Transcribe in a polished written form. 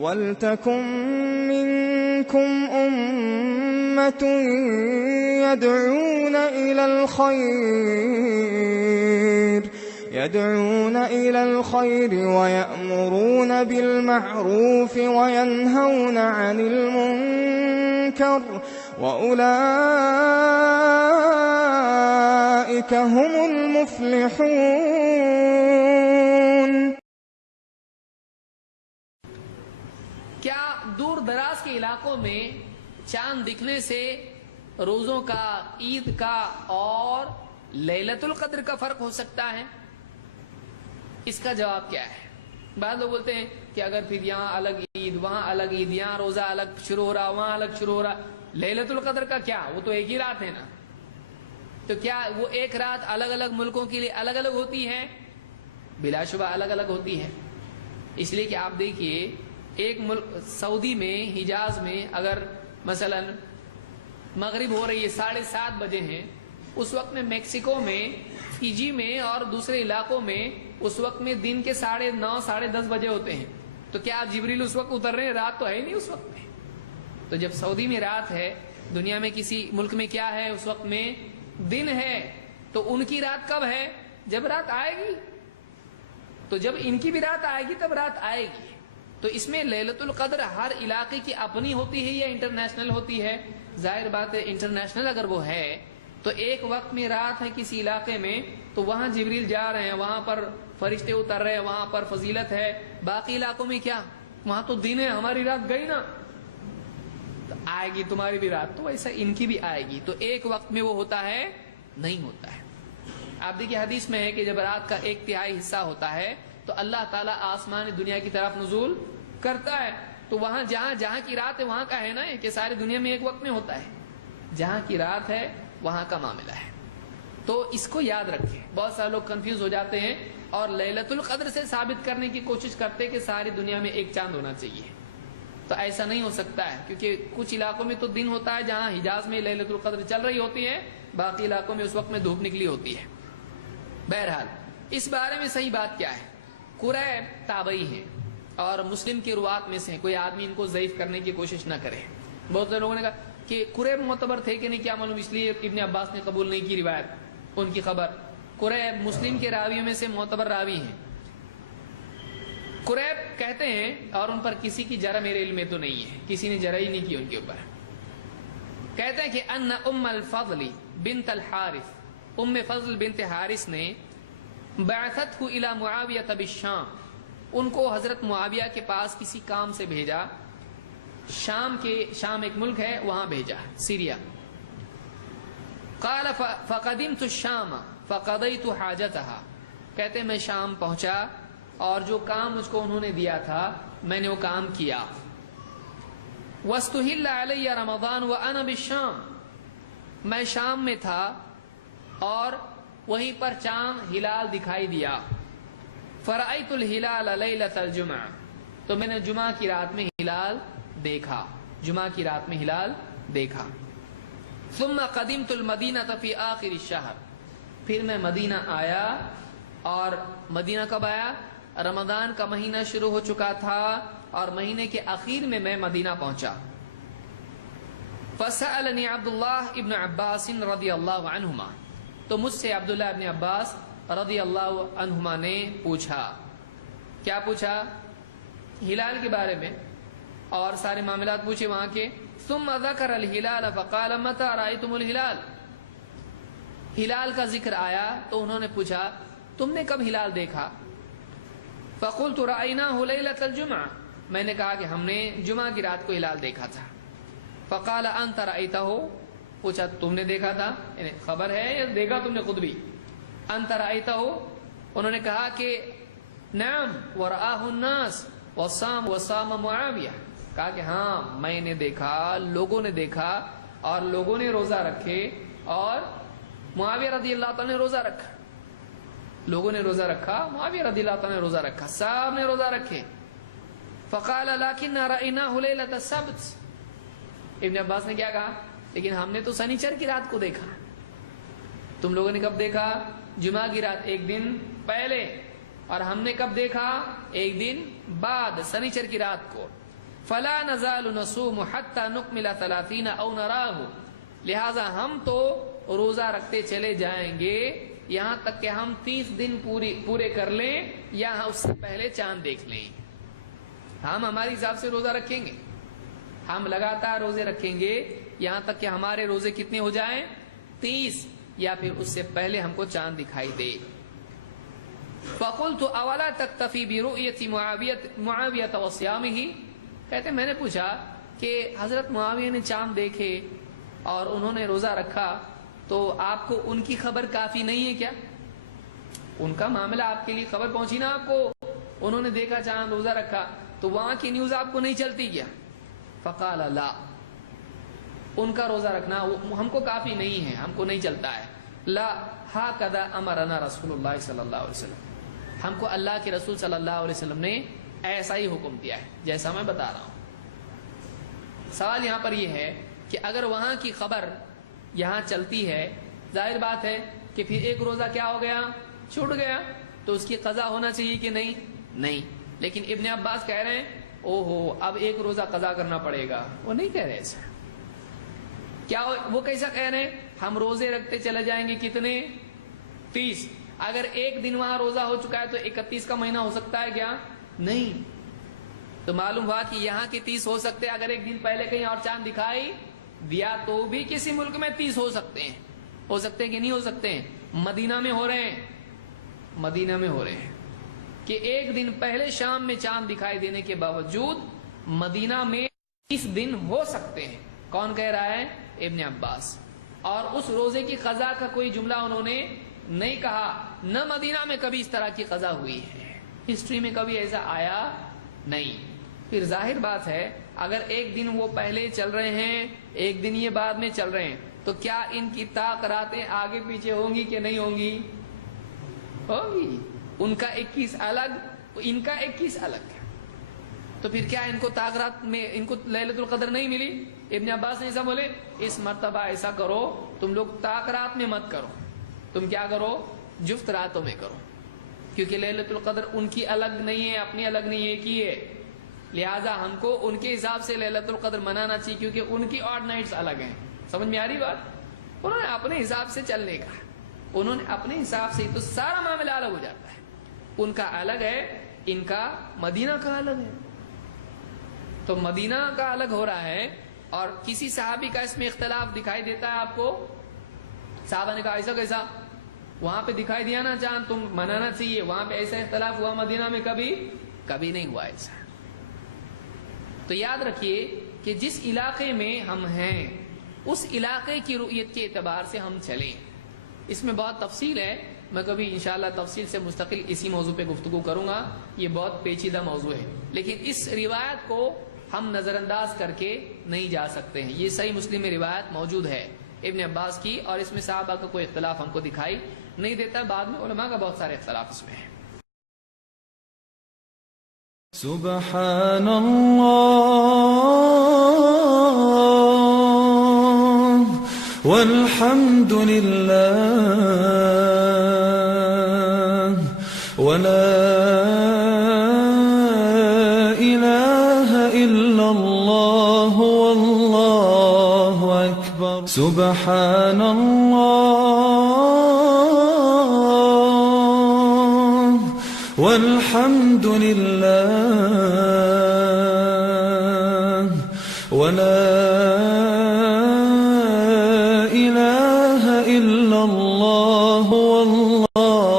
وَلْتَكُن مِّنكُمْ أُمَّةٌ يَدْعُونَ إِلَى الْخَيْرِ وَيَأْمُرُونَ بِالْمَعْرُوفِ وَيَنْهَوْنَ عَنِ الْمُنكَرِ وَأُولَئِكَ هُمُ الْمُفْلِحُونَ۔ کیا دور دراز کے علاقوں میں چاند دکھنے سے روزوں کا، عید کا اور لیلۃ القدر کا فرق ہو سکتا ہے؟ اس کا جواب کیا ہے؟ بعض لوگ بولتے ہیں کہ اگر پھر یہاں الگ عید، وہاں الگ عید، یہاں روزہ الگ شروع ہو رہا، وہاں الگ شروع ہو رہا، لیلۃ القدر کا کیا؟ وہ تو ایک ہی رات ہے نا، تو کیا وہ ایک رات الگ الگ ملکوں کے لیے الگ الگ ہوتی ہے؟ بلا شبہ الگ الگ ہوتی ہے، اس لیے کہ آپ دیکھیے ایک ملک سعودی میں، حجاز میں اگر مثلا مغرب ہو رہی ہے 7:30 بجے ہیں، اس وقت میں میکسیکو میں، فیجی میں اور دوسرے علاقوں میں اس وقت میں دن کے 9:30 10:30 بجے ہوتے ہیں، تو کیا جبریل اس وقت اتر رہے ہیں؟ رات تو ہے نہیں اس وقت میں۔ تو جب سعودی میں رات ہے، دنیا میں کسی ملک میں کیا ہے؟ اس وقت میں دن ہے، تو ان کی رات کب ہے؟ جب رات آئے گی، تو جب ان کی بھی رات آئے گی تب رات آئے گی۔ تو اس میں لیلۃ القدر ہر علاقے کی اپنی ہوتی ہے یا انٹرنیشنل ہوتی ہے؟ ظاہر بات ہے انٹرنیشنل اگر وہ ہے تو ایک وقت میں رات ہے کسی علاقے میں، تو وہاں جبریل جا رہے ہیں، وہاں پر فرشتے اتر رہے ہیں، وہاں پر فضیلت ہے۔ باقی علاقوں میں کیا؟ وہاں تو دن ہے، ہماری رات گئی نا، تو آئے گی تمہاری بھی رات، تو ایسا ان کی بھی آئے گی۔ تو ایک وقت میں وہ ہوتا ہے؟ نہیں ہوتا ہے۔ آپ دیکھیے حدیث میں ہے کہ جب رات کا 1/3 حصہ ہوتا ہے تو اللہ تعالیٰ آسمان دنیا کی طرف نزول کرتا ہے، تو وہاں جہاں کی رات ہے وہاں کا ہے نا، کہ ساری دنیا میں ایک وقت میں ہوتا ہے، جہاں کی رات ہے وہاں کا معاملہ ہے۔ تو اس کو یاد رکھیں، بہت سارے لوگ کنفیوز ہو جاتے ہیں اور لیلۃ القدر سے ثابت کرنے کی کوشش کرتے کہ ساری دنیا میں ایک چاند ہونا چاہیے، تو ایسا نہیں ہو سکتا ہے، کیونکہ کچھ علاقوں میں تو دن ہوتا ہے جہاں حجاز میں لیلۃ القدر چل رہی ہوتی ہے، باقی علاقوں میں اس وقت میں دھوپ نکلی ہوتی ہے۔ بہرحال اس بارے میں صحیح بات کیا ہے؟ قریب تابعی ہیں اور مسلم کی روات میں سے، کوئی آدمی ان کو ضعیف کرنے کی کوشش نہ کرے۔ بہت سے لوگوں نے کہا کہ قریب معتبر تھے کہ نہیں، کیا معلوم، اس لیے ابن عباس نے قبول نہیں کی روایت، ان کی خبر۔ قریب مسلم کے راویوں میں سے معتبر راوی ہیں۔ قریب کہتے ہیں، اور ان پر کسی کی جرح میرے علم میں تو نہیں ہے، کسی نے جرح ہی نہیں کی ان کے اوپر، کہتے ہیں کہ ان ام الفضل بنت الحارث، ام فضل بنت حارث نے بعثته الى معاویہ بالشام، ان کو حضرت معاویہ کے پاس کسی کام سے بھیجا، شام ایک ملک ہے وہاں بھیجا، سیریا۔ قال فقدمت الشام فقضيت حاجتها، کہتے میں شام پہنچا اور جو کام مجھ کو انہوں نے دیا تھا میں نے وہ کام کیا۔ واستهل علي رمضان وانا بالشام، میں شام میں تھا اور وہیں پر چاند ہلال دکھائی دیا۔ فرأيت الهلال ليلة الجمعہ، تو میں نے جمعہ کی رات میں ہلال دیکھا، جمعہ کی رات میں ہلال دیکھا۔ ثم قدمت المدینہ فی آخر الشہر، پھر میں مدینہ آیا، اور مدینہ کب آیا؟ رمضان کا مہینہ شروع ہو چکا تھا اور مہینے کے اخیر میں میں مدینہ پہنچا۔ فسألنی عبداللہ ابن عباس رضی اللہ عنہما، تو مجھ سے عبداللہ ابن عباس رضی اللہ عنہما نے پوچھا، کیا پوچھا؟ ہلال کے بارے میں اور سارے معاملات پوچھے وہاں کے۔ ثم ذکر الہلال فقال متى رأيتم الہلال، ہلال کا ذکر آیا تو انہوں نے پوچھا تم نے کب ہلال دیکھا؟ فقلت رأيناه ليلة الجمعہ، میں نے کہا کہ ہم نے جمعہ کی رات کو ہلال دیکھا تھا۔ فقال انت رأيته، پوچھا تم نے دیکھا تھا، یعنی خبر ہے یا دیکھا تم نے خود بھی؟ انت رأيته، انہوں نے کہا کہ نعم ورآه الناس وصام معاویہ، کہا کہ ہاں میں نے دیکھا، لوگوں نے دیکھا اور لوگوں نے روزہ رکھے، اور معاویہ رضی اللہ تعالیٰ نے روزہ رکھا، لوگوں نے روزہ رکھا، معاویہ رضی اللہ تعالیٰ نے روزہ رکھا، سب نے روزہ رکھے۔ فقال لكن رأيناه ليلة السبت، ابن عباس نے کیا کہا؟ لیکن ہم نے تو سنیچر کی رات کو دیکھا، تم لوگوں نے کب دیکھا؟ جمعہ کی رات ایک دن پہلے، اور ہم نے کب دیکھا؟ ایک دن بعد، سنیچر کی رات کو۔ فلا نزال نصوم حتى نكمل 30 او نراه، لہذا ہم تو روزہ رکھتے چلے جائیں گے یہاں تک کہ ہم 30 دن پورے کر لیں یا اس سے پہلے چاند دیکھ لیں. ہم ہمارے حساب سے روزہ رکھیں گے، ہم لگاتار روزے رکھیں گے یہاں تک کہ ہمارے روزے کتنے ہو جائیں 30 یا پھر اس سے پہلے ہم کو چاند دکھائی دے. فقلت اولا تکتفی برؤیت معاویہ وصیامہ، کہتے میں نے پوچھا کہ حضرت معاویہ نے چاند دیکھے اور انہوں نے روزہ رکھا تو آپ کو ان کی خبر کافی نہیں ہے کیا؟ ان کا معاملہ آپ کے لیے خبر پہنچی نا آپ کو، انہوں نے دیکھا چاند روزہ رکھا تو وہاں کی نیوز آپ کو نہیں چلتی کیا؟ فقال لا، ان کا روزہ رکھنا ہم کو کافی نہیں ہے، ہم کو نہیں چلتا ہے. لا ہاکذا امرنا رسول اللہ صلی اللہ علیہ وسلم، ہم کو اللہ کے رسول صلی اللہ علیہ وسلم نے ایسا ہی حکم دیا ہے جیسا میں بتا رہا ہوں. سوال یہاں پر یہ ہے کہ اگر وہاں کی خبر یہاں چلتی ہے، ظاہر بات ہے کہ پھر ایک روزہ کیا ہو گیا، چھوٹ گیا، تو اس کی قضا ہونا چاہیے کہ نہیں؟ نہیں. لیکن ابن عباس کہہ رہے ہیں اوہو اب ایک روزہ قضا کرنا پڑے گا. وہ نہیں کہہ رہے ایسا. کیا وہ کیسا کہہ رہے ہیں؟ ہم روزے رکھتے چلے جائیں گے کتنے 30. اگر ایک دن وہاں روزہ ہو چکا ہے تو 31 کا مہینہ ہو سکتا ہے کیا؟ نہیں. تو معلوم ہوا کہ یہاں کی 30 ہو سکتے ہیں، اگر ایک دن پہلے کہیں اور چاند دکھائی دیا تو بھی کسی ملک میں 30 ہو سکتے ہیں. ہو سکتے ہیں کہ نہیں ہو سکتے ہیں؟ مدینہ میں ہو رہے ہیں، مدینہ میں ہو رہے ہیں کہ ایک دن پہلے شام میں چاند دکھائی دینے کے باوجود مدینہ میں 30 دن ہو سکتے ہیں. کون کہہ رہا ہے؟ ابن عباس. اور اس روزے کی قضا کا کوئی جملہ انہوں نے نہیں کہا، نہ مدینہ میں کبھی اس طرح کی قضا ہوئی ہے، ہسٹری میں کبھی ایسا آیا نہیں. پھر ظاہر بات ہے اگر ایک دن وہ پہلے چل رہے ہیں ایک دن یہ بعد میں چل رہے ہیں تو کیا ان کی تاقراتیں آگے پیچھے ہوں گی کہ نہیں ہوں گی؟ ہوگی. ان کا 21 الگ، ان کا 21 الگ. تو پھر کیا ان کو تاقرات میں ان کو لیلۃ القدر نہیں ملی؟ ابن عباس نے ایسا بولے اس مرتبہ ایسا کرو تم لوگ تاقرات میں مت کرو، تم کیا کرو جفت راتوں میں کرو، کیونکہ لیلۃ القدر ان کی الگ نہیں ہے، اپنی الگ نہیں ہے، ایک ہی ہے. لہذا ہم کو ان کے حساب سے لیلۃ القدر منانا چاہیے کیونکہ ان کی آڈ نائٹس الگ ہیں. سمجھ میں آ رہی بات؟ انہوں نے اپنے حساب سے چلنے کا، انہوں نے اپنے حساب سے، تو سارا معاملہ الگ ہو جاتا ہے. ان کا الگ ہے، ان کا مدینہ کا الگ ہے. تو مدینہ کا الگ ہو رہا ہے اور کسی صحابی کا اس میں اختلاف دکھائی دیتا ہے آپ کو، صحابہ نے کہا ایسا کیسا، وہاں پہ دکھائی دیا نا چاند تم منانا چاہیے، وہاں پہ ایسا اختلاف ہوا، مدینہ میں کبھی نہیں ہوا ایسا. تو یاد رکھیے کہ جس علاقے میں ہم ہیں اس علاقے کی رؤیت کے اعتبار سے ہم چلیں. اس میں بہت تفصیل ہے، میں کبھی انشاءاللہ تفصیل سے مستقل اسی موضوع پہ گفتگو کروں گا، یہ بہت پیچیدہ موضوع ہے. لیکن اس روایت کو ہم نظر انداز کر کے نہیں جا سکتے ہیں. یہ صحیح مسلم میں روایت موجود ہے ابن عباس کی، اور اس میں صحابہ کا کوئی اختلاف ہم کو دکھائی نہیں دیتا. بعد میں علماء کا بہت سارے اختلاف اس میں ہیں. سبحان اللہ والحمد للہ ولا الہ الا اللہ واللہ اکبر. سبحان اللہ والحمد للہ ولا الہ الا اللہ واللہ